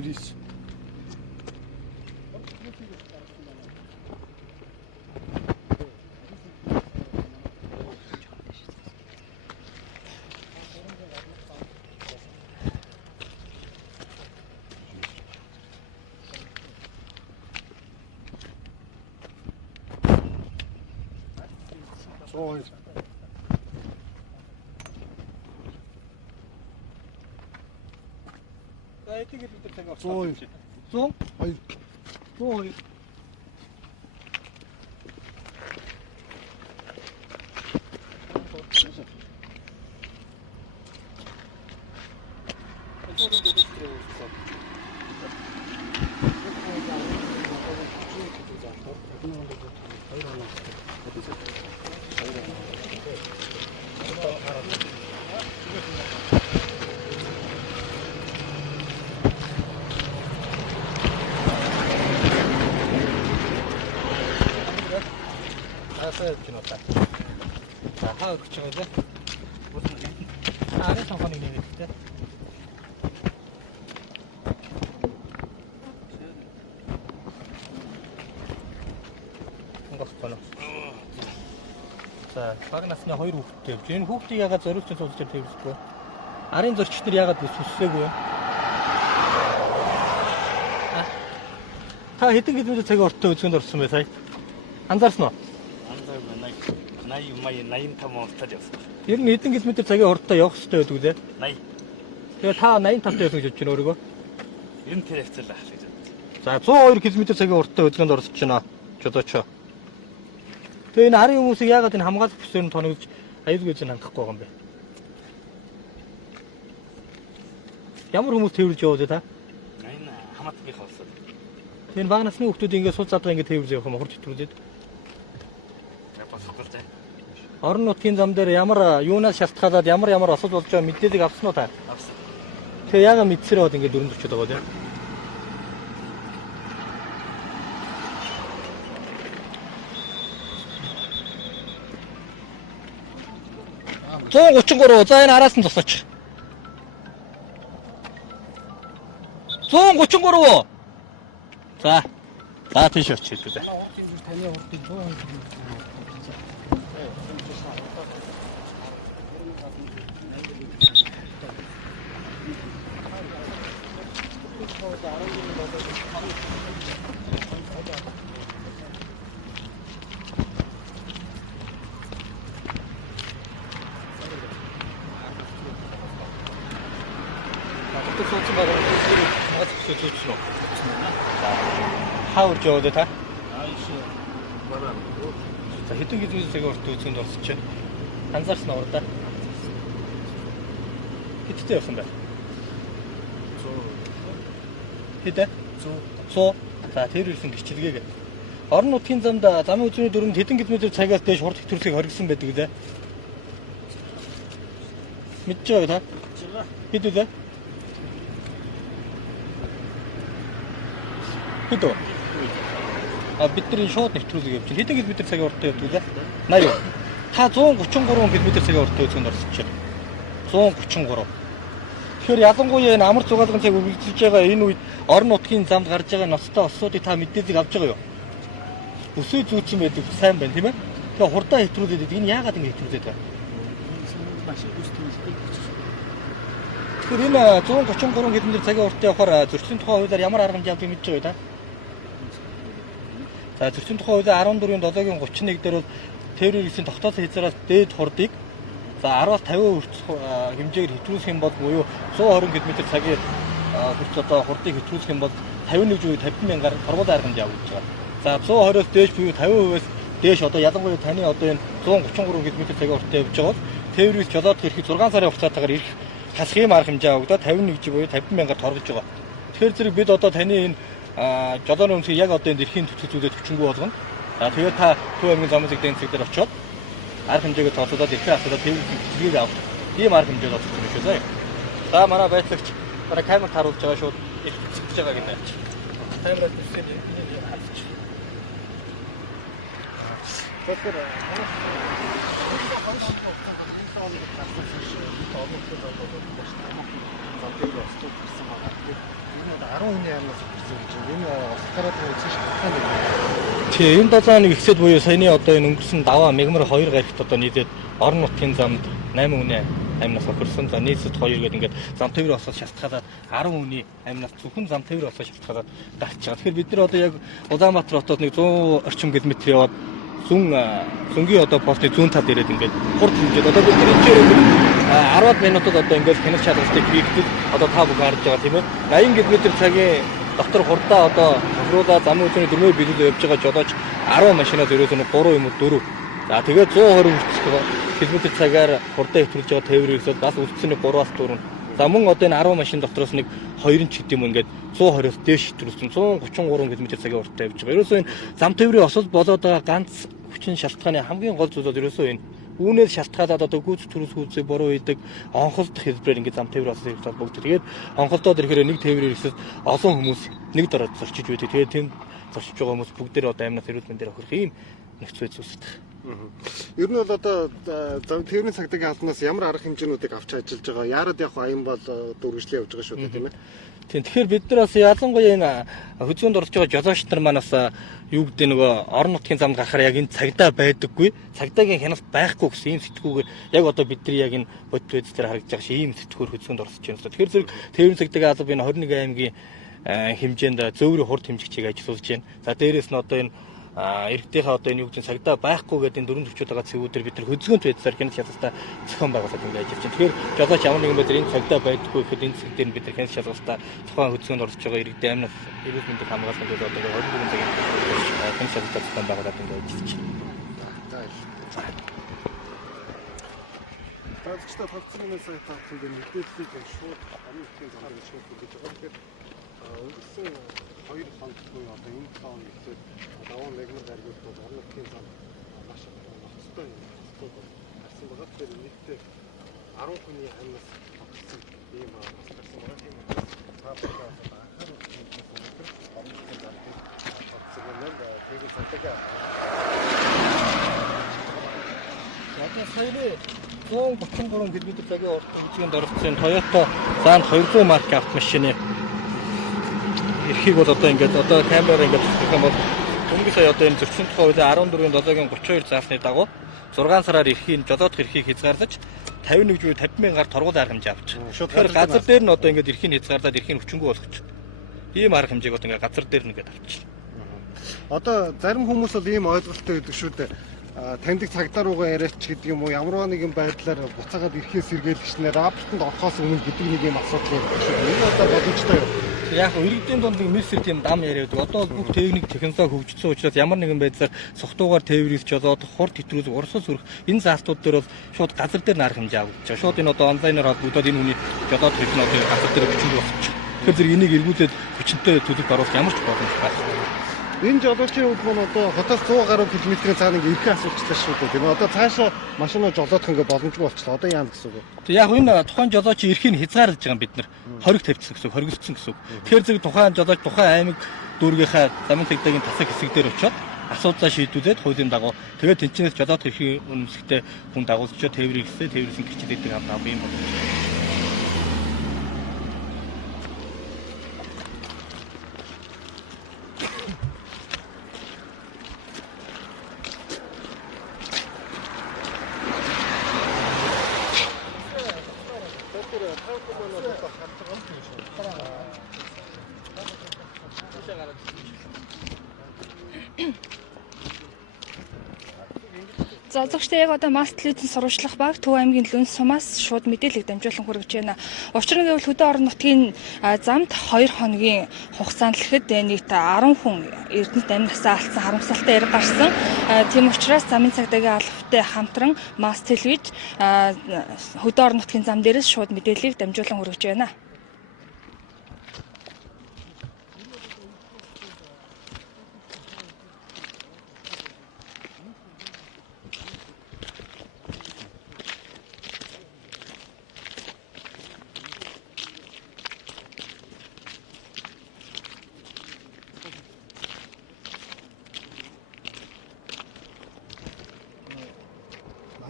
Iris. Soy. Soy. 쏘? Ay. 쏘. 알았어요, 지났다. 자, 하나 그치면 돼? 무슨 안에 상관이 있는 데 Господа. За, баг насны хоёр хүүхэдтэй. Энэ хүүхдийг ягаад зориулсан суулж тавьчихгүй. Арын зорчид нар ягаад сүссээгүй вэ? Та хэдэн км цагийн урттай үзэнд орсон бэ сая? Анзаарсан уу? Анзааргүй 85 уртад явсан. Ер нь хэдэн км цагийн урттай явах хэрэгтэй байдаг лээ? 80. Тэгээ та 85 тавьсан гэж бодож байна өөрийгөө? Ер нь тэр явцлаа гэж бодсон. За 102 км цагийн урттай үзэнд орсож байна. Жодооч. Тэгээ энэ арын хүмүүсийг яагаад энэ хамгаалах бүсээр нь тоногдож аюулгүй зэн хангахгүй байгаа юм бэ? Ямар хүмүүс тэрвэрж яваад та? Энэ хамаатны хавсад. Энэ баг насны хүмүүс ингээд сул задгаа ингээд тэрвэрж явах юм хурд хэтрүүлээд. Босгоолтой. Орон нутгийн зам дээр ямар юунаас шалтгаалаад ямар осол болж байгаа мэдээлэл авсан уу та? Авсан. Тэгээ яагаад мэдсэрээд ингээд дөрөндөрчөд байгаа вэ? 133. За энэ араас нь зогсооч. 133. За. За тийш очиж хэлээ. Таны уртыг боо. суусан байгаа нь магад зөвчөж нөө. Хаа урж яваад та? Бараа. За хэдэн км цагийн урт үзэнд орсож байна. Анзаарсан уу да? Хэдтэй явсан бэ? 100. Хэдэ? 100. За тэр ирсэн гिचилгээгээ. Орон нутгийн замд замын үзүүний дөрөнд хэдэн км цагаас дээш хурд хэтрүүлсийг хоригдсан байдаг лээ. Мэдж байгаа та? Хэд үү? Хэд үү? Бидний шууд нэвтрүүлэг явж байна. Хэдэн км цагийн урттай явдаг лээ? 80. Та 133 км цагийн урттай үзэнд орсож байна. 133. Тэгэхээр ялангуяа энэ амар зугаалгын цаг үргэлжилж байгаа энэ үед орон нутгийн замд гарч байгаа ноцтой осуудыг та мэдээлэл авч байгаа юу? Өсөө зүүцэн байдаг сайн байна тийм ээ? Тэгээ хурдаа хэтрүүлээд энэ яагаад ингэ хэтрүүлээд байгаа? Тэгэхээр энэ 133 км цагийн уртаа явахаар зөрчлийн тухай хуулиар ямар арга хэмжээ авч мэдж байгаа да? За зөрчлийн тухай хуулийн 14-ийн 7-гийн 31 дээр бол тээврийн хэрэгслийн тогтоосон хязгаараас дээд хурдыг за 10-аас 50% хүртэх хэмжээгээр хэтрүүлэх юм бол буюу 120 км цагийн хүртэл одоо хурдыг хэтрүүлэх юм бол 51 буюу 50 мянгаар торгуулийн арга хэмжээ авч байгаа. За 120-оос дээш буюу 50%-аас дээш одоо ялангуяа таны одоо энэ 133 км цагийн уртаа явж байгаа бол тээврээс жолоодох эрхийг 6 сарын хугацаатаагаар ирэх хасах юм арга хэмжээ авагдаад 51 буюу 50 мянгаар торгож байгаа. Тэгэхээр зэрэг бид одоо таны энэ жолооны өмсгийг яг одоо энд эрхийн төтөлцүүлээд хүчингүй болгоно. За тэгээд та Төв аймгийн замын зэгдэн цэг дээр очиод арга хэмжээгээ тооцоолоод эрхээ асуулаад тээврийн бичлэгийг авах. Ийм арга хэмжээ тооцох юм шүү заа. За манай байцаагч манай камерт харуулж байгаа шууд их цэгж байгаа гэдэг ач. Камераар төсөөлөд энийг харж. Тэгэхээр энэ 7 хоног ихсэд буюу саяны одоо энэ өнгөрсөн даваа мегмар 2 гарагт одоо нийлээд орон нутгийн замд 8 хүний амнаас охирсон. За нийцэд 2 гэдэг ингээд зам тээврийн осоос шалтгаалаад 10 хүний амнаас зөвхөн зам тээврийн осоос шалтгаалаад гарч байгаа. Тэгэхээр бид нар одоо яг Улаанбаатар хотод нэг 100 орчим км яваад зөнгийн одоо постны зүүн талд ирээд ингээд хурд хэмжээд одоо бид энэ чирээ 10 минутад одоо ингээд хянах чадвартай хийхдээ одоо та бүхэн харж байгаа тийм ээ 80 км цагийн дотор хурдаа одоо хавруулаа замын үзүүний дөрмөө биелүүлээ явж байгаа жолооч 10 машинаас ерөөсөө 3 юм уу 4. За тэгээд 120 км цагаар хурдаа хэвтрүүлж байгаа тээврээс бас үлдсэн 3-аас 4. За мөн одоо энэ 10 машин дотроос нэг 2 ч гэдэг юм ингээд 120-оос дээш хэвтрүүлсэн 133 км цагийн уртаа явж байгаа. Ерөөсөө энэ зам тээврийн осол болоод байгаа ганц хүчин шалтгааны хамгийн гол зүйл бол ерөөсөө энэ үүнээс шалтгаалаад одоо гүйц төрөс гүйцийг буруу хийдэг онхолдох хэлбэрээр ингээд зам тээврийн осол хэрэглээд бүгд. Тэгээд онхолдоод ирэхээр нэг тээврийн хэрэгсэд олон хүмүүс нэг дараа зорчиж байдаг. Тэгээд тэнд зорчиж байгаа хүмүүс бүгдээр одоо амнаас эрүүл мэндээр охирох ийм нөхцөл байдал үүсдэг. Ер нь бол одоо тээврийн цагдаагийн албанаас ямар арга хэмжээнүүдийг авч ажиллаж байгаа? Яарад яг аян бол дөрвөлжлээ явж байгаа шүү дээ тийм ээ. Тэгэхээр бид нар бас ялангуяа энэ хөдөлгөөнд орж байгаа жолооч нар маань бас юу гэдэг нөгөө орон нутгийн замд гарахаар яг энэ цагдаа байдаггүй. Цагдаагийн хяналт байхгүй гэсэн ийм сэтгүүгээр яг одоо бидний яг энэ бодит байдал дээр харагдаж байгаа шиг ийм сэтгүүр хөдөлгөөнд орсож байна. Тэгэхээр зэрэг тээврийн цагдаагийн алба энэ 21 аймгийн хэмжээнд зөвхөн хурд хэмжигчийг ажиллуулж байна. За дээрээс нь одоо энэ иргэдийнхээ одоо энэ юу гэдэг цагдаа байхгүй гэдэг энэ дөрөв төвчүүд байгаа цэгүүдээр бид нар хөдөлгөөнт байдлаар хяналт шалгалтаа зохион байгуулад ингээд ажиллаж байна. Тэгэхээр жолооч ямар нэгэн байдлаар энэ цагдаа байдаггүй гэхэд энэ цэг дээр бид нар хяналт шалгалтаа тухайн хөдөлгөөнд орж байгаа иргэдийн амнаас эрүүл мэндийг хамгаалах гэдэг одоо 24 цагийн хяналт шалгалтаа зохион байгуулад ингээд ажиллаж байна. Тагчтай тогтцоогоос сайтаа тэгээд мэдээллийг шууд амын нутгийн замаар шууд өгч байгаа. Тэгэхээр өнгөрсөн 2 хоног буюу одоо энэ 7 хоног ихлээр даваа мегмар гаргуулт бол орон нутгийн зам маш ноцтой гарсан байгаа. Тэгэхээр нийтдээ 10 хүний амнаас тогтсон ийм бас гарсан байгаа. Тийм та бүхэн анхаарал татсан орон нутгийн замд тогтсон юм тэгээд цагдаагаа одоо саяны 133 км цагийн уртын оролцсон Toyota Zand 200 марк автомашины эрхийг бол одоо ингээд одоо камераар ингээд гэх юм бол өнгө сая одоо энэ зөрчлийн тухай хуулийн 14-ийн 7-гийн 32 заасны дагуу 6 сараар эрхийн жолоодох эрхийг хязгаарлаж 51 буюу 50 мянгаар торгуулийн арга хэмжээ авч. Тэгэхээр газар дээр нь одоо ингээд эрхийн хязгаарлаад эрхийн хүчингүй болгоч. Ийм арга хэмжээг одоо ингээд газар дээр нь ингээд авчихлаа. Одоо зарим хүмүүс бол ийм ойлголттой байдаг шүү дээ. Таньдаг цагдаа руугаа яриач гэдэг юм уу ямар нэгэн байдлаар буцаагаад ирэхээс сэргийлэгчнээр рапортод орохоос өмнө гэдэг нэг юм асуудал байдаг шүү дээ. Энэ одоо боломжтой юу? Яг иргэдийн дунд нэг мессеж тийм дам яриад одоо бүх техник технологи хөгжсөн учраас ямар нэгэн байдлаар согтуугаар тээврээс жолоод хурд хэтрүүлэг урсгал сүрэх энэ заалтууд дээр бол шууд газар дээр нарах хэмжээ авч. Шууд энэ одоо онлайнаар холбогдоод энэ хүний жолоод хийх нь одоо газар дээр хүчин болчих. Тэгэхээр зэрэг энийг эргүүлээд хүчинтэй төлөвт оруулах ямар ч боломж байхгүй. Энэ жолоочийн хувьд маань одоо хотоос 100 гаруй километрийн цаана ингээ ирэх асуулттай шүү дээ. Тийм одоо цаашаа машинаа жолоодох ингээ боломжгүй болчихлоо. Одоо яана гэсэн үг. Тэг яг энэ тухайн жолоочийн эрхийг хязгаарлаж байгаа юм бид нар. Хориг тавьчихсан гэсэн үг, хоригдсон гэсэн үг. Тэгэхээр зэрэг тухайн жолооч тухайн аймаг дүүргийнхаа замын цагдаагийн тасаг хэсэг дээр очиод асуудлаа шийдүүлээд хуулийн дагуу тэгээд тэнцэнээс жолоодох эрхийн үнэмсэгтэй хүн дагуулчаа тээврийг хэлсэн, тээврийн гэрчлэлийг хамт авах юм байна. За зөвхөн яг одоо Masstv-ийн сурвалжлах баг Төв аймгийн Лүнс сумаас шууд мэдээлэл дамжуулан хүргэж байна. Учир нь гэвэл хөдөө орон нутгийн замд 2 хоногийн хугацаанд л ихэд нийт 10 хүн Эрдэнэт амин насаа алдсан харамсалтай яриг гарсан. Тийм учраас замын цагдаагийн албатай хамтран Masstv-д хөдөө орон нутгийн зам дээрээс шууд мэдээллийг дамжуулан хүргэж байна.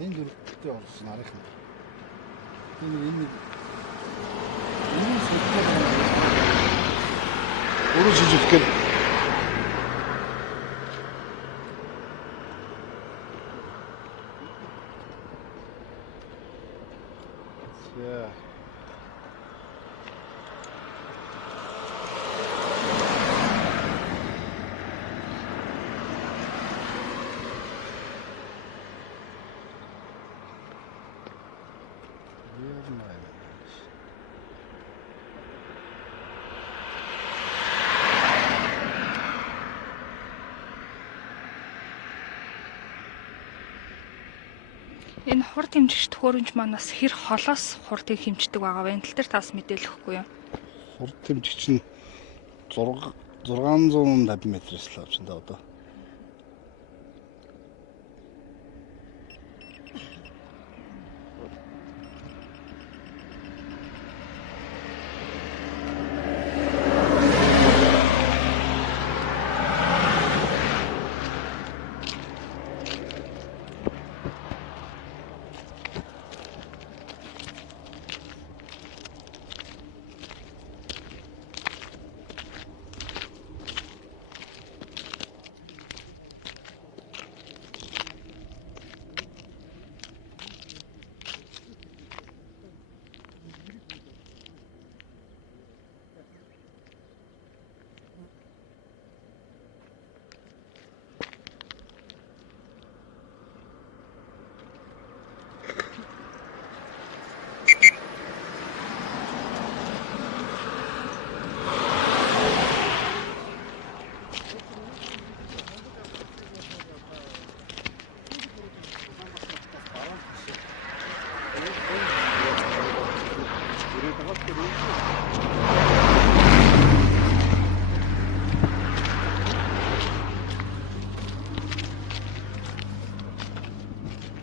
Энэ дөрөвтэй орсон арайхан. Энэ сүлжээ өөрөө шижих гээд Энэ хур хэмжигч төхөөрөмж маань бас хэр холоос хурдыг хэмждэг байгаа вэ? Энэ тал дээр тас мэдээлэхгүй юу? хурд хэмжигч нь 650 метрээс л авч энэ одоо.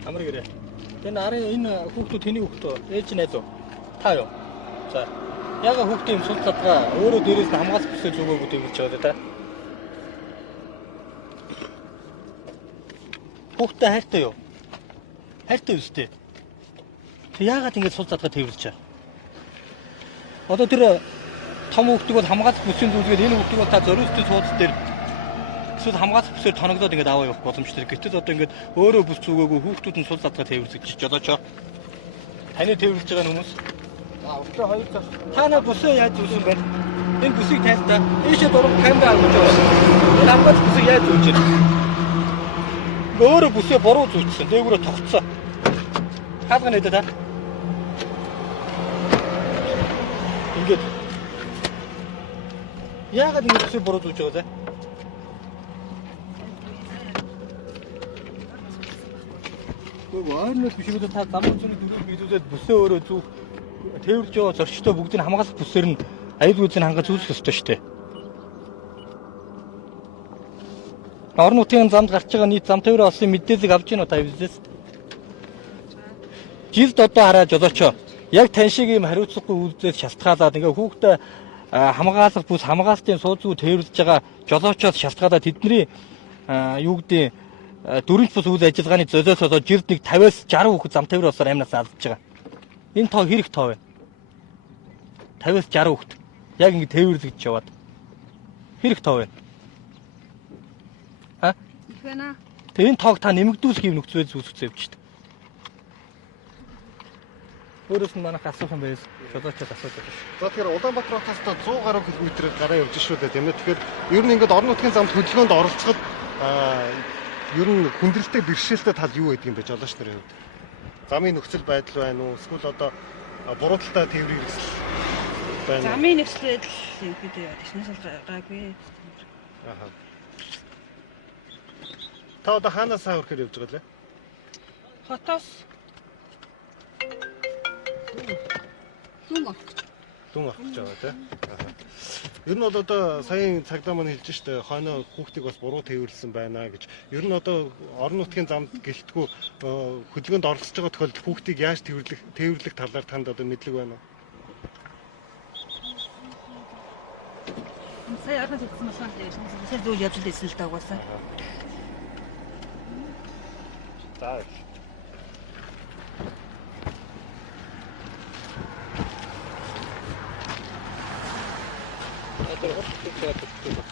Амар гэрээ. Энэ арын энэ хүүхдүүд тэний хүүхдөө ээж найз уу? Та юу? За. Яга хүүхдийн юм сул цадгаа өөрөө дээрээс нь хамгаалах бүсээ зүгөөгөө дэмжиж байгаа да. Хүүхдээ хайртай юу? Хайртай үстэй. Тэг яагаад ингэж сул цадгаа тэрвэрлж байгаа? Одоо тэр том хүүхдийг бол хамгаалах бүсийн зүйлгээд энэ хүүхдийг бол та зориултын суудас дээр эсвэл хамгаалах бүсээр тоногдоод ингэж аваа явах боломжтой. Гэтэл одоо ингэж өөрөө бүс зүгөөгөө хүүхдүүд нь сул цадгаа тэрвэрлэж жолоочоо. Таны тэрвэрлж байгаа хүмүүс Уртлаа 2 цаг. та нар бүсээ яаж үүсэн бэ? Энэ бүсийг тайлтаа. Ийшээ дуран камера авч байгаа. Энэ хамгаалах бүсийг яаж үүж байна? Өөрөө бүсээ буруу зүүцсэн. Дээгүүрээ тогтсон. Хаалга нэдэ та. Ингээд яагаад ингэ бүсээ буруу зүүж байгаа вэ? Ойрнол биш үү та замын зүрх дөрөв биелүүлээд бүсээ өөрөө зүүх тэрвэрж байгаа зорчтой бүгдийг хамгаалах бүсээр нь аюул үзэн хангаж үүсэх ёстой шүү дээ. Орон нутгийн замд гарч байгаа нийт зам тээврийн олсон мэдээллийг авч ийн уу та бизнес? Жилд одоо хараад жолоочоо. Яг тань шиг юм хариуцлагагүй үйлдэл шалтгаалаад ингээ хүүхдээ хамгаалах бүс хамгаалтын сууцгүй тэрвэрлж байгаа жолоочоос шалтгаалаад тэдний юу гэдэг дөрөвч бус үйл ажиллагааны золиос болоод жилд нэг 50-аас 60 хүүхэд зам тээврийн олсоор амнаас алдж байгаа. Энэ тоо хэрэг тоо вэ? 50-аас 60 хүүхэд. Яг ингэ тээвэрлэгдэж яваад. Хэрэг тоо вэ? Ха? Их байна. Тэгээ энэ тоог та нэмэгдүүлэх юм нөхцөл үзүүлэх зэвчтэй. Өөрөөс нь манайх асуух юм байс. Жолоочод асууж байна. За тэгэхээр Улаанбаатараас та 100 гаруй км гараа явж шүү дээ тийм ээ. Тэгэхээр ер нь ингээд орон нутгийн замд хөдөлгөөнд оролцоход ер нь хүндрэлтэй бэрхшээлтэй тал юу байдаг юм бэ жолооч нарын хувьд? Замын нөхцөл байдал байна уу? Эсвэл одоо буруу талтай тээврийн хэрэгсэл байна уу? Замын нөхцөл байдал ерөнхийдөө дэшнээс бол гайгүй. Аха. Та одоо хаанаас хөрөхөр явж байгаа лээ? Хотоос Лумах. Дүн авах гэж байгаа тийм. Ер нь бол одоо саяын цагдаа маань хэлж штэ хойноо хүүхдийг бас буруу тээвэрлсэн байна гэж. Ер нь одоо орон нутгийн замд гэлтгүү хөдөлгөөнд оролцож байгаа тохиолдолд хүүхдийг яаж тээвэрлэх талаар танд одоо мэдлэг байна уу? Сая арга хэлсэн машин дээр зүйл явж байсан л да угаасаа. За. Одоо хурцтай байдаг байна.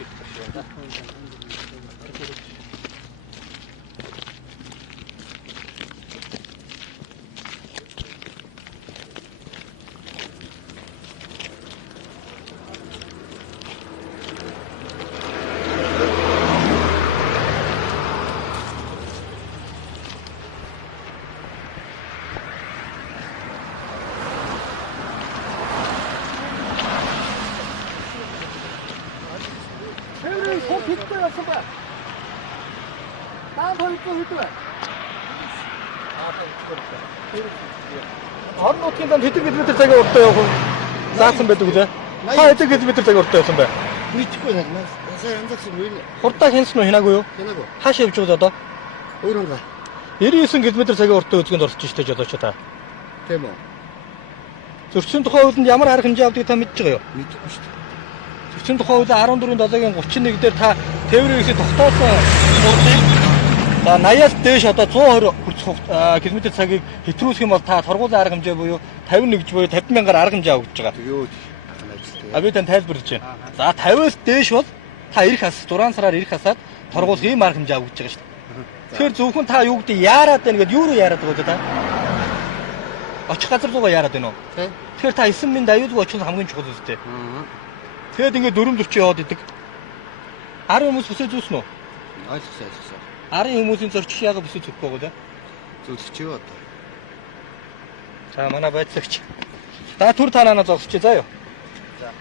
Хиттэй явсан ба. Таан хоёртой хиттэй бай. Орон нутгийн замд хэдэн км цагийн уртаа явах вэ? Заасан байдаг үлээ. Та хэдэн км цагийн уртаа явсан бай? Мэдхгүй байна. Сая янзагс үйл. Хурдаа хянсан уу хинаагүй юу? Хянаагүй. Хааш явж байгаа одоо? Өөрөө. 99 км цагийн уртаа үзгэнд орчих штэ жолооч та. Тийм үү. Зөрчлийн тухай хуулинд ямар арга хэмжээ авдгийг та мэдж байгаа юу? Мэдхгүй шүү дээ. Зөрчлийн тухай хуулиар 14-7-гийн 31 дээр та тээврийн хэсэг тогтоосон хуулийг за 80-аас дээш одоо 120 км цагийг хэтрүүлэх юм бол та торгуулийн арга хэмжээ буюу 51 гэж буюу 50 мянгаар арга хэмжээ авах гэж байгаа. Юу А би тань тайлбарлаж байна. За 50-аас дээш бол та ирэх хас 6 сараар ирэх хасаад торгуулах ийм арга хэмжээ авах гэж байгаа шүү дээ. Тэгэхээр зөвхөн та юу гэдэг яарад байна гэдээ юу руу яарад байгаа вэ та? Очих газар руугаа яарад байна уу? Тийм. Тэгэхээр та 9 минут аюулгүй очих нь хамгийн чухал үстэй. Тэгэд ингээд 4-40 яваад идэг. 10 хүмүүс бүсээ зүүснэ үү? Ойлгосон. 10 хүмүүсийн зорчих яага бүсээ зүүхгүй байгаа да? Зөвлөж юу одоо? За манай байцаагч. За түр танаанаа зогсчих заа юу. За.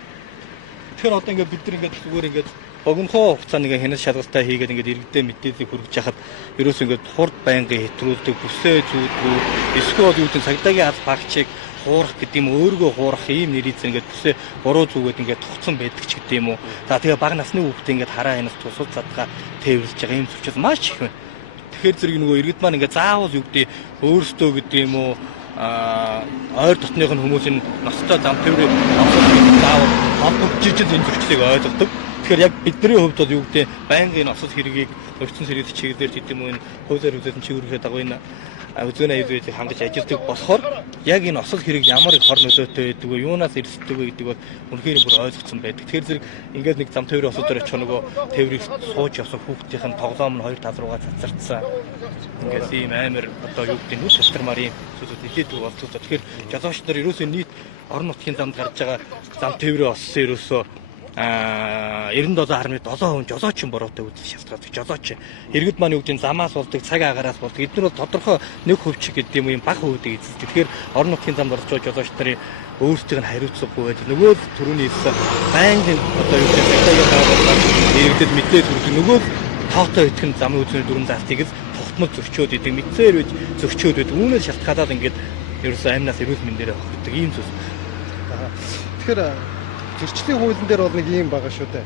Тэгэхээр одоо ингээд бид нар ингээд зүгээр ингээд богинохоо хугацаанд ингээд хянас шалгалтаа хийгээд ингээд иргэдээ мэдээлэл хүргэж яхад ерөөс ингээд хурд байнгын хэтрүүлдэг бүсээ зүүдгүй эсвэл юу гэдэг цагдаагийн аль багчийг хуурах гэдэг юм өөргөө хуурах ийм нэрийц ингээд бүсээ буруу зүгээд ингээд тогтсон байдаг ч гэдэг юм уу. За тэгээ бага насны хүүхдээ ингээд хараа хянас тусал задгаа тээвэрлж байгаа ийм зөвчөс маш их байна. Тэгэхээр зэрэг нөгөө иргэд маань ингээд заавал юу гэдэг өөрсдөө гэдэг юм уу ойр дотных нь хүмүүсийн ностой зам тээврийн авах заавал холбогдчихж энэ зөвчлийг ойлгодог. Тэгэхээр яг бидний хувьд бол юу гэдэг байнгын осол хэргийг өвчин сэргийлэх чиглэлээр гэдэг юм уу энэ хуулиар үзүүлсэн чиглэлээр дагуу энэ үзүүн аюулгүй хангаж ажилладаг болохоор яг энэ осол хэрэг ямар их хор нөлөөтэй байдаг вэ юунаас эрсддэг вэ гэдэг бол үнэхээр бүр ойлгогдсон байдаг. Тэгэхээр зэрэг ингээд нэг зам тээврийн осол дээр очих нөгөө тээврийг сууж явсан хүүхдийн тоглоом нь хоёр тал руугаа цацарцсан. Ингээд ийм амар одоо юу гэдэг нүд тасармаар ийм зүйлүүд нэлээдгүй болцсон. Тэгэхээр жолооч нар ерөөсөө нийт орон нутгийн замд гарч байгаа зам тээврийн осон ерөөсөө 97.7% жолооч юм бороотой үзэл шалтгаалдаг жолооч. Иргэд маань юу гэдэг замаас болдог, цаг агаараас болдог. Эдгээр бол тодорхой нэг хувь чиг гэдэг юм баг хөвөдөг эзэлдэг. Тэгэхээр орон нутгийн замд орж байгаа жолооч нарын өөрсдийг нь хариуцахгүй байдаг. Нөгөө төрөний хэлсэн байнгын одоо юу гэдэг цагдаагийн байгууллагаар иргэдэд мэдээлэл хүргэдэг. Нөгөө тоотой итгэн замын үзүүний дүрм залтыг тогтмол зөрчөөд идэг, мэдсээр үж зөрчөөд идэг. Үүнээс шалтгаалаад ингээд ерөөсөө амнаас эрүүл мэндээр хохирдог ийм зүйл. Тэгэхээр зөрчлийн хуулийн дээр бол нэг юм байгаа шүү дээ.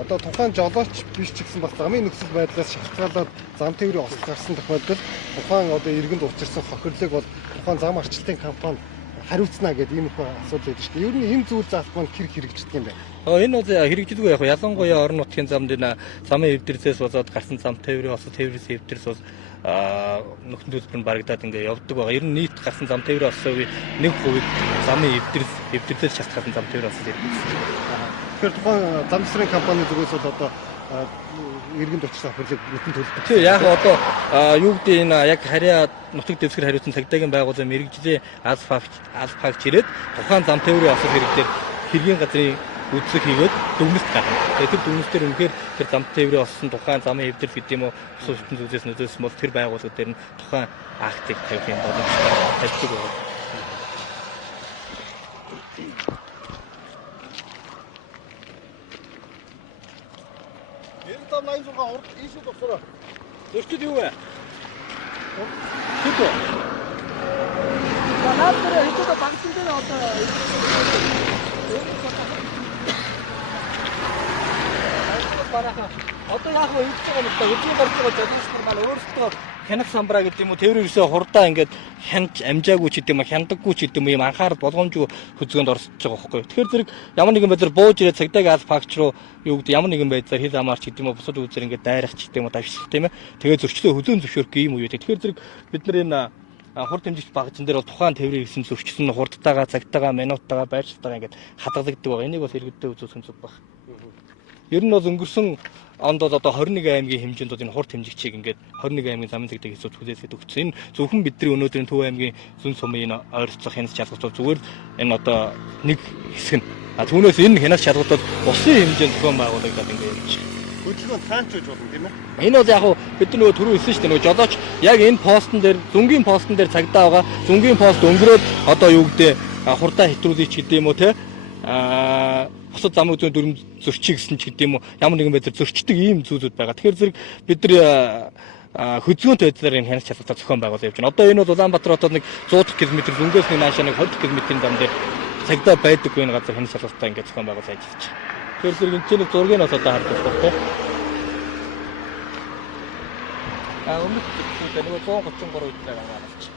Одоо тухайн жолооч биш ч гэсэн бас замын нөхцөл байдлаас шалтгаалаад зам тээврийн осол гарсан тохиолдолд тухайн одоо иргэнд учирсан хохирлыг бол тухайн зам арчилтын компани хариуцна гэдэг ийм их асуудал байдаг шүү дээ. Ер нь энэ зүйл заалт маань хэрэгждэг юм байна. Энэ бол хэрэгжидэггүй яг ялангуяа орон нутгийн замд энэ замын эвдэрсээс болоод гарсан зам тээврийн осол тээврээс эвдэрс бол нөхцөл төлбөр нь барагдаад ингээ явдаг байгаа. Ер нь нийт гарсан зам тээврийн осол 1% замын эвдэрсээс шалтгаалсан зам тээврийн осол эвдэрс. Тэгэхээр тухайн зам засрын компани зүгээс бол одоо иргэнд очиж авахыг бүтэн төлөвлөсөн. Тий яг одоо юу гэдэг энэ яг харьяа нутаг дэвсгэр хариуцсан цагдаагийн байгууллага мэрэгжлийн алфагч ирээд тухайн зам тээврийн осол хэрэглээр хэргийн газрын үзлэг хийгээд дүгнэлт гаргана. Тэгээд тэр дүгнэлтээр үнэхээр тэр зам тээврийн оссон тухайн замын хэвдэл гэдэг юм уу бус ертөнцийн зүйлээс нөлөөсөн бол тэр байгууллага дээр нь тухайн актыг тавих юм боломжтой тавьдаг байна. Ийшээ тусараа. Зөрчил юу вэ? Хэвгүй. Наадмаар хэвгүй багтсан дээр одоо одоо яг нь ингэж байгаа юм да. Өчиг гарч байгаа жолоочдор маань өөрсдөө хянах самбраа гэдэг юм уу тэрвэрээсээ хурдаа ингээд хянж амжаагүй ч гэдэг юм хяндаггүй ч гэдэг юм ийм анхаарал болгоомжгүй хөдөлгөөнд орсож байгаа байхгүй. Тэгэхээр зэрэг ямар нэгэн байдлаар бууж ирээд цагдаагийн алфагч руу юу гэдэг ямар нэгэн байдлаар хил амаарч гэдэг юм уу бусад үзээр ингээд дайрах ч гэдэг юм уу давших тийм ээ. Тэгээд зөрчлөө хөдөөн зөвшөөрөх ийм үе байдаг. Тэгэхээр зэрэг бид нар энэ хурд хэмжигч багжин дээр бол тухайн тээврийн гэсэн зөрчсөн хурдтайгаа цагтайгаа минуттайгаа байршилтайгаа ингээд хадгалагддаг байгаа. Энийг бас иргэдэд үзүүлсэн зүг баг. Ер нь бол өнгөрсөн онд бол одоо 21 аймгийн хэмжээнд бол энэ хурд хэмжигчийг ингээд 21 аймгийн замын цагдаа хэсүүд хүлээсэд өгсөн. Энэ зөвхөн бидний өнөөдрийн Төв аймгийн зүүн сумын энэ ойролцоох хянас шалгалтууд зүгээр энэ одоо нэг хэсэг нь. Түүнээс энэ хянас шалгалтууд усын хэмжээнд зохион байгуулагдаад ингээд явж байна. Хөдөлгөөн таанчж болно тийм ээ. Энэ бол яг бид нөгөө түрүү хэлсэн шүү дээ нөгөө жолооч яг энэ постн дээр зүнгийн постн дээр цагдаа байгаа. Зүнгийн пост өнгөрөөд одоо юу гэдэг хурдаа хэтрүүлээч гэдэг юм уу те бусад замын зүүн дүрм зөрчиг гэсэн ч гэдэг юм уу ямар нэгэн байдлаар зөрчдөг ийм зүйлүүд байгаа. Тэгэхээр зэрэг бид нар хөдөлгөөнтэй байдлаар энэ хянас шалгалтаар зохион байгуулж явж байна. Одоо энэ бол Улаанбаатар хотод нэг 100 км зүнгээс нэг наашаа нэг 20 км-ийн зам дээр цагдаа байдаггүй энэ газар хянас шалгалтаа ингээд зохион байгуулж ажиллаж байна. Тэгэхээр зэрэг энэ чинь зургийг бас одоо харж байна тийм. Өмнөх зүйлээ нэг 133 үетэй байгаа байна.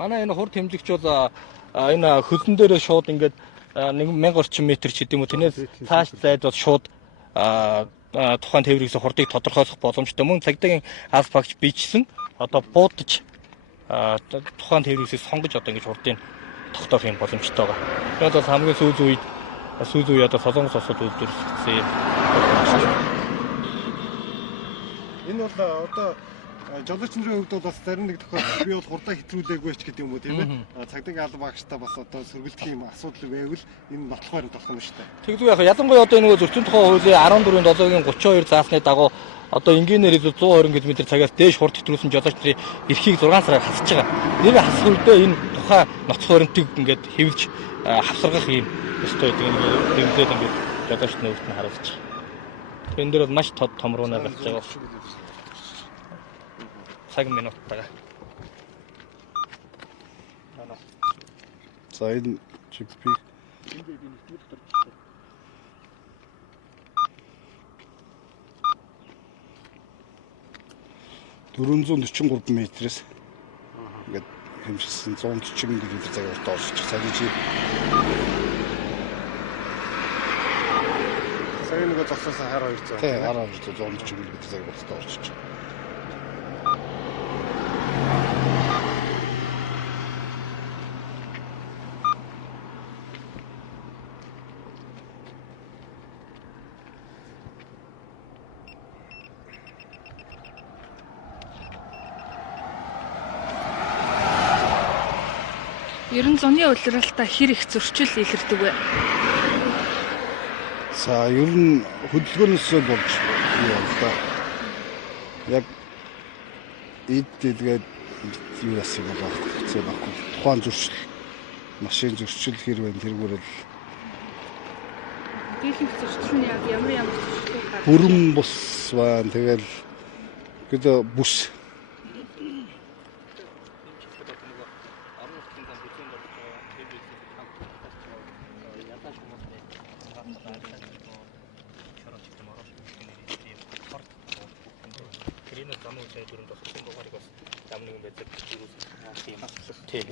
Манай энэ хурд хэмжигч бол энэ хөлн дээрээ шууд ингээд 1000 орчим метр ч гэдэм үү тэрнээс цааш зайд бол шууд тухайн тээврээс хурдыг тодорхойлох боломжтой. Мөн цагдаагийн алфагч бичсэн одоо буудаж тухайн тээврээс сонгож одоо ингэж хурдыг тогтоох юм боломжтой байгаа. Тэгээд бол хамгийн сүүл үе одоо солонгос осод үйлдвэрлэгдсэн. Энэ бол одоо жолоочны хувьд бол бас зарим нэг тохиолдолд би бол хурдаа хэтрүүлээгүй ч гэдэг юм уу тийм ээ. Цагдаагийн албаагчтай бас одоо сөргөлдөх юм асуудал байвал энэ нотлохоор нь болох юм шүү дээ. Тэгвэл яг ялангуяа одоо нөгөө зөрчлийн тухай хуулийн 14-7-гийн 32 заасны дагуу одоо энгийнээр 120 км цагаас дээш хурд хэтрүүлсэн жолоочны эрхийг 6 сараар хасж байгаа. Нэр хасах үедээ энэ тухай ноцох баримтыг ингээд хэвлж хавсаргах юм ёстой гэдэг нэг тэмдээд ингээд жолоочны өвт нь харуулж байгаа. Тэгэхээр энэ дээр бол маш том руунаа гарч байгаа. Цаг минуттайгаа. За энэ чиппи 443 метрээс ингээд хэмжсэн 140 км цагаар орж сая чи сая нэг зогсоосоо хараа 200. Тий, хараа 140 км цагаар орж чинь. Ер нь зуны улиралтай хэр их зөрчил илэрдэг вэ? За ер нь хөдөлгөөнөөсөө болж юм да. Яг эдгээд юу ясыг болохгүй хэцүү байхгүй. Тухайн зөрчил машин зөрчил хэр вэ тэргүүрэл Дийлэнх зөрчил нь яг ямар зөрчил вэ? бүрэн бус байна. Тэгэл гэдэг бүс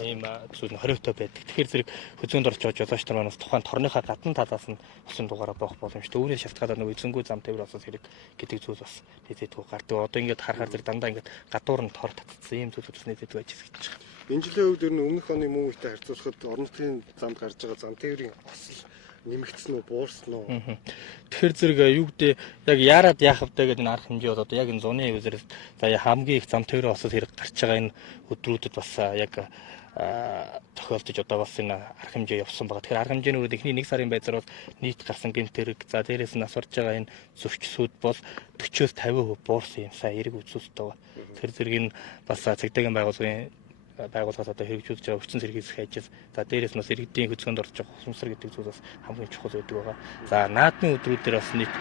тийм зүйл нь хориотой байдаг. Тэгэхээр зэрэг хөдөлгөөнд орж байгаа жолооч нар манаас тухайн торныхаа гадна талаас нь усан дугаараа боох боломжтой. Үүнээс шалтгаалаад нөгөө эзэнгүй зам тээвэр осол хэрэг гэдэг зүйл бас нийтэдгүй гардаг. Одоо ингээд харахаар зэрэг дандаа ингээд гадуур нь тор татсан ийм зүйлүүд нийтэдгүй ажиж гэж байгаа. Энэ жилийн үед ер нь өмнөх оны мөн үетэй харьцуулахад орон нутгийн замд гарч байгаа зам тээврийн осол нэмэгдсэн үү, буурсан уу? Тэгэхээр зэрэг юу гэдэг яг яарад яах вэ гэдэг энэ арга хэмжээ бол одоо яг энэ зуны үзэрээс за хамгийн их зам тээврийн осод хэрэг гарч байгаа энэ өдрүүдэд бас яг тохиолдож одоо бас энэ арга хэмжээ явсан байгаа. Тэгэхээр арга хэмжээнүүд эхний 1 сарын байдлаар бол нийт гарсан гэмт хэрэг за дээрээс нь асарж байгаа энэ зөвчсүүд бол 40-50% буурсан юм сайн эрэг үзүүлэлт байгаа. Тэгэхээр зэрэг энэ бас цагдаагийн байгууллагаас одоо хэрэгжүүлж байгаа хүчин зэргийг хайж за дээрээс нь бас иргэдийн хөдөлгөөнд орж байгаа хосмсар гэдэг зүйл бас хамгийн чухал байдаг байгаа. За наадмын өдрүүдээр бас нийт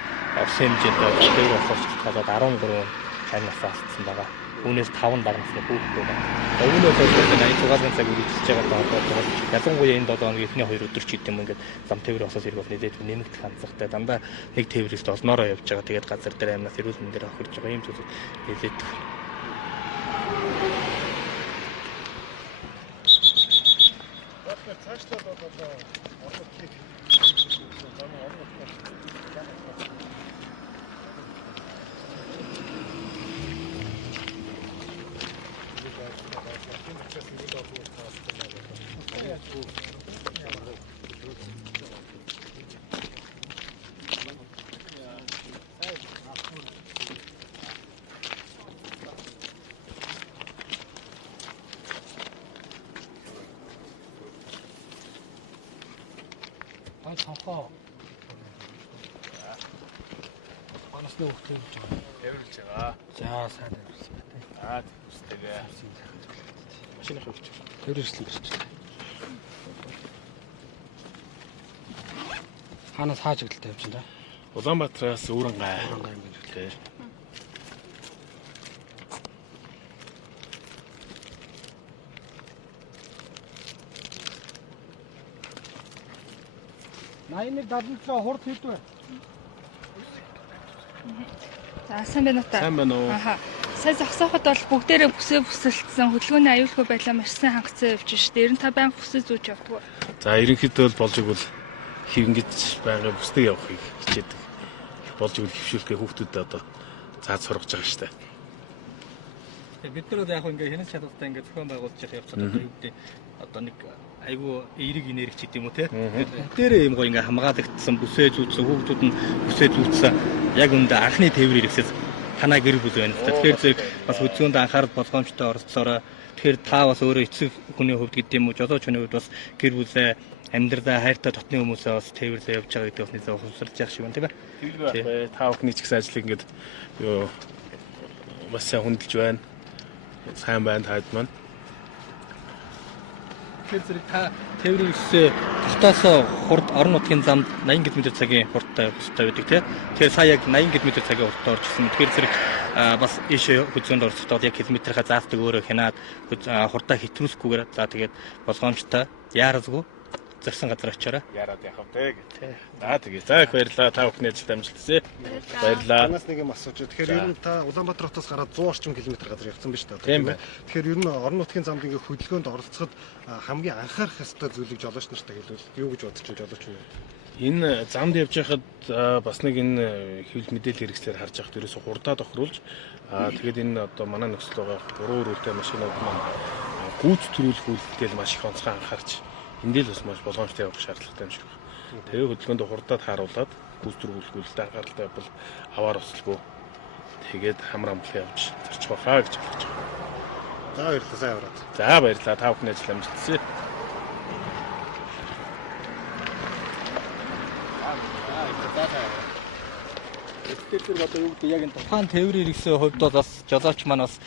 усан хэмжээнд тээвэр осолцолтод 13 чанаас алдсан байгаа. Үүнээс 5 дагнасны хүүхэд байгаа. Үүнээс бол 86 цаг үргэлжлэж байгаа даа. Ялангуяа энэ 7 хоногийн эхний 2 өдөр ч гэдэг юм ингээд зам тээвэр осол хэрэг бол нэлээд нэмэгдэх хандлагатай. Дандаа нэг тээврээс олноороо явж байгаа. Тэгээд газар дээр амнаас эрүүл мэндээр авахж байгаа юм зүйл нэлээд Цаашлаад одоо орнод хийх цонхоо банасны хөвтөж байгаа. Тэрүүлж байгаа. За сайн байна. Үстэйгээ. Машины хөвч. Тэрэрсэн гэж. Ханаас хааж игэлтэй явж байна. Улаанбаатараас Үүрангай. Урангай юм гэж. Тэ. Найныг 77 хурд хийдвэ. За сайн байна уу та? Сайн байна уу? Аха. Сайн зогсооход бол бүгдээрээ бүсээ бүсэлтсэн хөдөлгөөний аюулгүй байдлаа маш сайн хангацсан явж байна шүү дээ. 95 байнга бүсээ зүүж явдаг. За ерөнхийдөө бол болж игэл хийнгэж байгаа бүсдэг явахыг хичээдэг. Болж игэл хөвшүүлэхээ хүүхдүүдэд одоо зааж сургаж байгаа штэ. Бид нар яг ингээ хянаж чадвартай ингээ зохион байгуулж явах явцад одоо юу гэдэг одоо нэг айгүй эерэг энерги ч гэдэг юм уу те. Бүгдээрээ юм гоо ингээ хамгаалагдсан бүсээ зүүцсэн хүүхдүүд нь бүсээ зүүцсэн яг үндэ анхны тээврээр ихсэж танаа гэр бүл байна. Тэгэхээр зэрэг бас хөдөлгөөнд анхаарал болгоомжтой оролцоорой. Тэгэхээр та бас өөрөө эцэг хүний хувьд гэдэг юм уу жолооч хүний хувьд бас гэр бүлээ амьдралаа хайртай дотны хүмүүсээ бас тээвэрлээ явж байгаа гэдэг бас нэг зөвхөмсөрлж явах шиг байна тийм ээ. Тэгэлгүй байх. Та бүхний ч гэсэн ажлыг ингээд юу бас сайн хөндлөж байна. Сайн байна таад маань. Тэгэхээр зэрэг та тээврийн өсөө тутаас хурд орон нутгийн замд 80 км цагийн хурдтай хөстэй байдаг тийм. Тэгэхээр сая яг 80 км цагийн хурдтай орж ирсэн. Тэгэхээр зэрэг бас ийшээ хөдөлгөөнд оролцоод яг километрийнхаа заалтыг өөрөө хянаад хурдаа хэтрүүлэхгүйгээр за тэгээд болгоомжтой яаразгүй зарсан газар очиорой. Яраад явах вэ гэх. За тэгээ. За их баярлалаа. Та бүхний ажилд амжилт хүсье. Баярлалаа. Танаас нэг юм асууж. Тэгэхээр ер нь та Улаанбаатар хотоос гараад 100 орчим километр газар явсан биз дээ. Тийм байна. Тэгэхээр ер нь орон нутгийн замд ингээ хөдөлгөөнд оролцоход хамгийн анхаарах ёстой зүйлийг жолооч нартай хэлвэл юу гэж бодож байна жолооч юу? Энэ замд явж байхад бас нэг энэ хэвлэл мэдээлэл хэрэгслээр харж явах дээрээс хурдаа тохируулж тэгээд энэ одоо манай нөхцөл байгаа 3 өрөөтэй машинууд маань гүйц төрүүлэх үйлдэл маш их онцгой анхаарч эндээ л бас маш болгоомжтой явах шаардлагатай юм шиг байна. Тэгээ хөдөлгөөнд хурдаад хааруулад гүйц төрүүлэх үйлдэлд анхааралтай бол аваар ослгүй. Тэгээд хамар амгалан явж зарчих байхаа гэж бодож байна. За баярлалаа сайн яваад. За баярлалаа. Та бүхний ажил амжилт хүсье. Тэгэхээр одоо юу гэдэг яг энэ тухайн тээврийн хэрэгсийн хувьд бол бас жолооч маань бас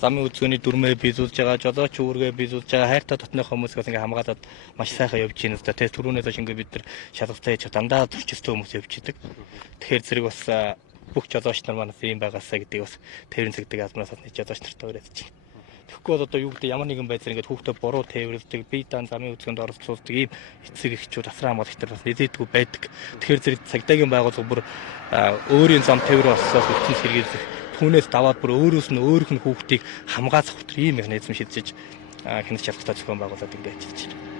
замын үзгөөний дүрмээ биелүүлж байгаа, жолооч үүргээ биелүүлж байгаа, хайртай дотны хүмүүсээс ингээ хамгаалаад маш сайхан явж байна л да. Тэгээ түрүүнээс хойш ингээ бид нар шалгалтаа хийж дандаа зөрчилтэй хүмүүс явж идэг. Тэгэхээр зэрэг бас бүх жолооч нар манаас ийм байгаасаа гэдэг бас тээврийн цагдаагийн албанаас нэг жолооч нартай уриадж байна. Тэгэхгүй бол одоо юу гэдэг ямар нэгэн байдлаар ингээ хүүхдээ буруу тээвэрлдэг, бие даан замын үзгөөнд оролцуулдаг ийм эцэг эхчүүд асраа хамгаалагч нар бас нэлээдгүй байдаг. Тэгэхээр зэрэг цагдаагийн байгууллага бүр өөрийн зам тээвэр болсоос өвчин сэргийлэх түүнээс даваад бүр өөрөөс нь өөрийнх нь хүүхдийг хамгаалах хөтөр ийм механизм шийдэж хянах шалгалтаа зохион байгуулад ингээ ажиллаж байна.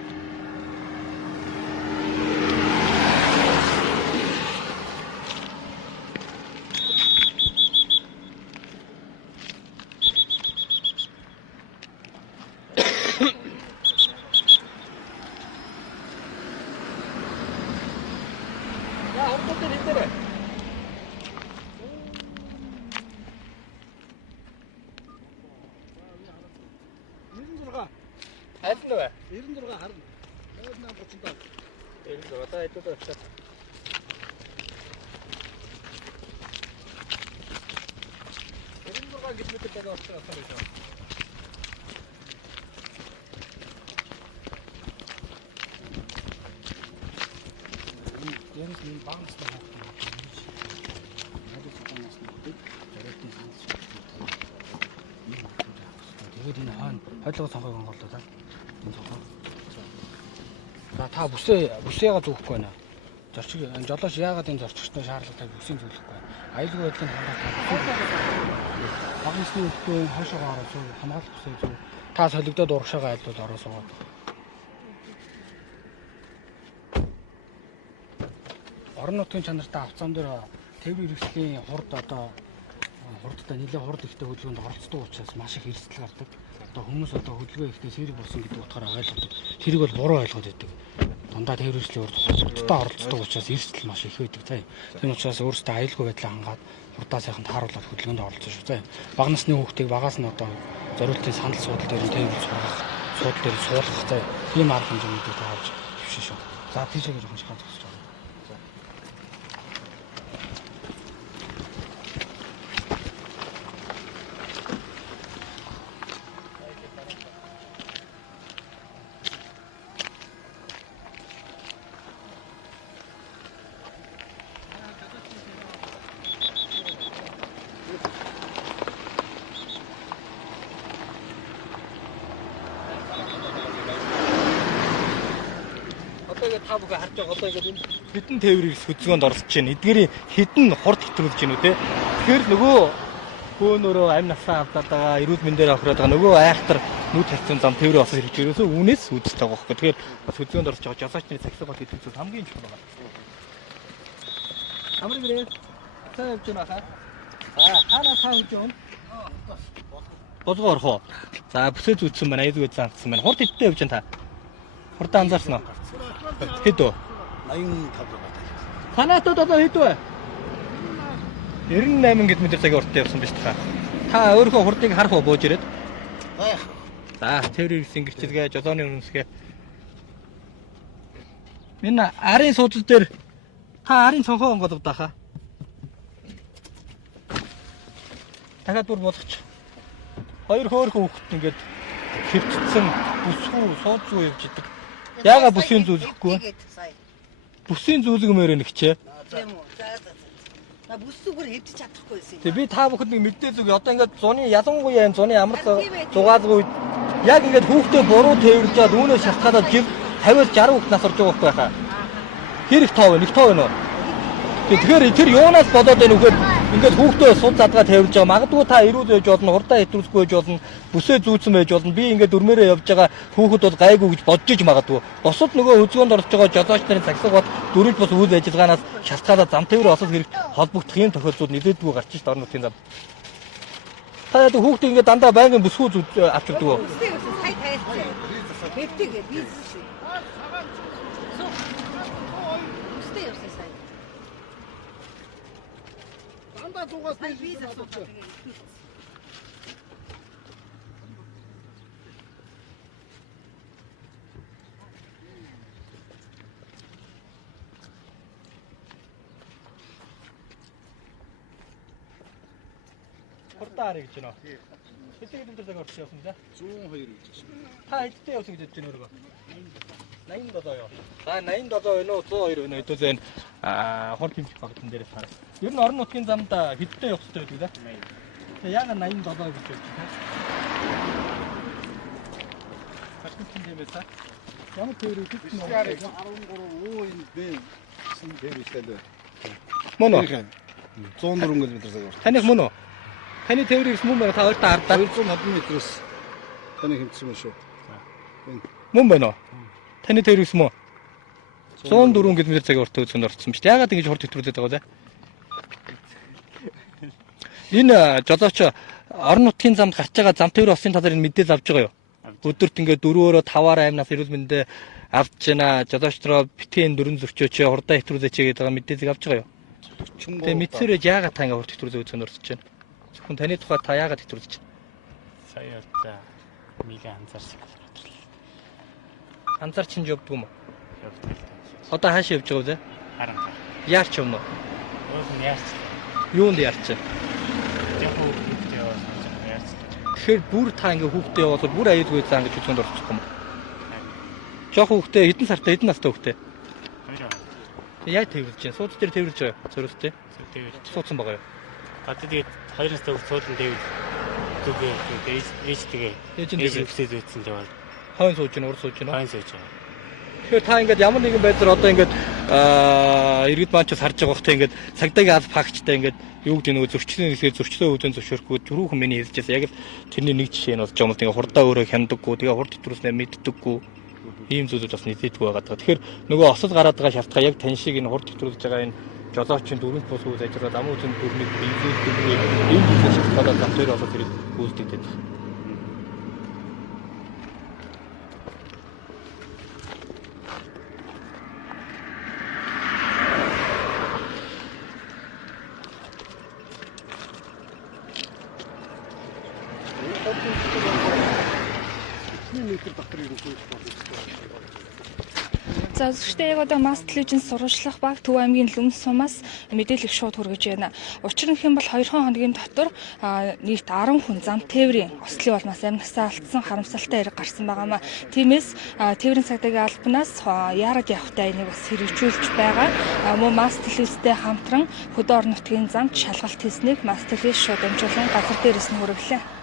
96 харна. 88 35. Одоо хэдүүд очиад. Эренбурга гэлмэдэд байгаа орчин асар гэж байна. Яг л энэ багц таа. Яг л багц нөхдөд зориултын санал шиг. Тэгээд энэ хаана хойлоо сонгойг онголоо та. Энэ сонгоо. За та бүсээга зүүхгүй байна. Зорчиг жолооч яагаад энэ зорчигчтой шаардлагатай бүсийн зөвлөхгүй байна. Аюулгүй байдлын хамгаалалт. Багцны өлтөө хойшоогоо ороод хамгаалах бүсээ зөв. Та солигдоод урагшаага айлууд ороосоо. Орон нутгийн чанартай авцаан дээр тээврийн хэрэгслийн хурдтай нэлээд хурд ихтэй хөдөлгөөнд оролцдог учраас маш их эрсдэл гардаг. Одоо хүмүүс хөдөлгөөн ихтэй сэрэг болсон гэдэг утгаараа ойлгодог. Тэрийг бол буруу ойлгоод байдаг. Дандаа тээврийн хэрэгслийн хурдтай оролцдог учраас эрсдэл маш их байдаг. Тийм учраас өөрсдөө аюулгүй байдлаа хангаад хурдаа сайхан тааруулаад хөдөлгөөнд оролцож шүү. Бага насны хүүхдийг багаас нь одоо зориултын санал суудал дээр нь тээвэр суудал дээр суулгах тийм арга хэмжээний тавьж хэвшин шүү. За тийшээ жоохон шахаад төгсөж байна. Та бүхэн харж байгаа одоо ингээд энэ хідэн тээврийн хөдөлгөөнд оролцож байна. Эдгээрийн хідэн хурд хэтрүүлж байна үү те. Тэгэхээр нөгөө хөөнөрөө амь насаа авдаад байгаа, эрүүл мэндээр авахраад байгаа нөгөө айхтар нүд тавьсан зам тээврийн осол хэрэгж ерөөсөө үнээс үүдтэй байгаа байхгүй. Тэгэхээр бас хөдөлгөөнд оролцож байгаа жолоочны цагсаа гол хэтрүүлж хамгийн чухал байгаа. Амрыг ирээ. Цаа явж байна хаа. Хаана цаа явж байна? Бозгоо орох уу? За бүсээ зүүцсэн байна, аюулгүй заасан байна. Хурд хэдтэй явж байна та? Хурдаа анзаарсан уу? Хэд вэ? 85 байгаа. Танаатад одоо хэд вэ? 98 км цагийн урттай явсан биз дээ. Та өөрөө хурдыг харах уу бууж ирээд? За, тээврийн гэрчилгээ, жолооны үнэмсгээ. Энэ арын суудал дээр та арын цонхоо онгоод даахаа. Дахиад бүр болгоч. Хоёр хөөрхөн хүүхэд ингээд хөвчтсөн бүсгүй суудгүй явж идэг. Яага бүсийн зүйлэхгүй. Бүсийн зүйлгмээр нэгчээ. Тийм үү. За бүс зүгээр хэвдэж чадахгүй байсан. Тэг би та бүхэнд нэг мэдээ зүг. Одоо ингээд зуны ялангуяа энэ зуны амар зугаалгүй яг ингээд хүүхдээ буруу тээвэрж чад үүнээс шалтгаалаад жив 50-60 хүүхд нас орж байгаа байхгүй хаа. Хэр их тоо вэ? Нэг тоо вэ нөө? Тэгэхээр тэр юунаас болоод байна вөхөд ингээд хүүхдээ суд задгаа тавьж байгаа. Магадгүй та эрүүл байж болно, хурдаа хэтрүүлэхгүй байж болно, бүсээ зүүцэн байж болно. Би ингээд өрмөрөө явж байгаа хүүхэд бол гайгүй гэж бодож иж магадгүй. Босод нөгөө хөдөлгөөнд орж байгаа жолооч нарын цагсаагууд дөрвөл бос үйл ажиллагаанаас шалтгаалаад зам тээвэр осол хэрэг холбогдох юм тохиолдлууд нэлээдгүй гарч иж орон нутгийн зам. Та яа хүүхдээ ингээд дандаа байнгын бүсгүй авчирдаг уу? Сая тайлбар. Хэвтэйгээ бизнес. Үстэй явсан сая. Дандаа зугаас бизнес болчихсон. Хурдаа харъя гэж байна. Хэдий км цаг орчих явсан да? 102 гэж байна. Та хэдтэй явсан гэж бодож байна өөрөө? 87 юу? За 87 байна уу 102 байна уу хэдүүлээ хурд хэмжих багтан дээрээс хараа. Ер нь орон нутгийн замд хэдтэй явах хэрэгтэй байдаг да? Тэгээ яагаад 87 гэж бодож байна? Хатгын хэмээс та ямар тээвэр үгүй нь 13 уу энэ бэ гэсэн тээвэр ихтэй. мөн үү? 104 км цаг орч. Таних мөн үү? Таны тээврээс мөн байна та хоёртаа хардаа. 200 м-с таны хэмжсэн юм шүү. Мөн байна уу? Таны тээврээс мөн 104 км цагийн урт үзэнд орсон биз дээ. Яагаад ингэж хурд хэтрүүлээд байгаа вэ? Энэ жолооч орон нутгийн замд гарч байгаа зам тээврийн осын талаар энэ мэдээлэл авч байгаа юу? Өдөрт ингээд 4-өөс 5-аар амнаас эрүүл мэндэ авч байна. Жолоочроо битгий 4 зөрчөөч хурдаа хэтрүүлээч гэдэг мэдээлэл авч байгаа юу? Тэгээ мэдсэрэж яагаад та ингээд хурд хэтрүүлээ үзэнд орсож байна? Зөвхөн таны тухай та яагаад хэтрүүлж байна? Сая за мига анзаарсан. Ганцаар чинь явдгүй юм уу? Одоо хаашаа явж байгаа вэ? Харин. Яарч юм уу? Уус нь яарч. Юунд яарч? Яг хүүхдээ явуулсан яарч. Тэгэхээр бүр та ингээ хүүхдээ явуулаад бүр аюулгүй заа гэж үзэнд орчих юм. Жохо хүүхдээ хэдэн сартай хэдэн настай хүүхдээ? 2. Яа тэрвэрж чинь? Сууд дээр тэрвэрж байгаа. Зөрөстэй. Тэвэрч. Суудсан байгаа юу? Одоо тэгээд 2 настай хүүхд суулан тэвэрч. Түгээ ээж тэгээ. Ээж үсээд үтсэн дээ бол. Хойн сууж гин, ур сууж гин. Хайн сууж байгаа. Тэгэхээр та ингээд ямар нэгэн байдлаар одоо ингээд иргэд маань ч харж байгаа бохтой ингээд цагдаагийн аль факттай ингээд юу гэдэг нөгөө зөрчлийн хэсгээр зөрчлөө үүдэн зөвшөөрөхгүй түрүүхэн миний хэлж байсан. Яг л тэрний нэг жишээ нь болж байгаа юм. Тэгээ хурдаа өөрөө хяндаггүй, тэгээ хурд хэтрүүлснээр мэддэггүй. Ийм зүйлүүд бас нийтэдгүй байгаа. Тэгэхээр нөгөө осол гараад байгаа шалтгаан яг тань шиг энэ хурд хэтрүүлж байгаа энэ жолоочийн дөрөв бус үйл ажиллагаа амын үзэн дөрмийг биелүүлдэг ийм зүйл шалтгаалаад зам дээр болоод тэрийг гүйцэтгэдэг байна. Метр дотор ерөнхийдөө За зөвхөн яг одоо Masstv-ийн сурвалжлах баг Төв аймгийн Лүмс сумаас мэдээлэл шууд хүргэж байна. Учир нь хэм бол 2 хоногийн дотор нийт 10 хүн зам тээврийн ослын улмаас амьсгалаа алдсан харамсалтай хэрэг гарсан байгаамаа. Тиймээс тээврийн цагдаагийн албанаас яарад явахтай энийг бас хэрэгжүүлж байгаа. Мөн Masstv-тэй хамтран хөдөө орон нутгийн замд шалгалт хийснийг Masstv шууд амжуулан газар дээрээс нь хүргэлээ.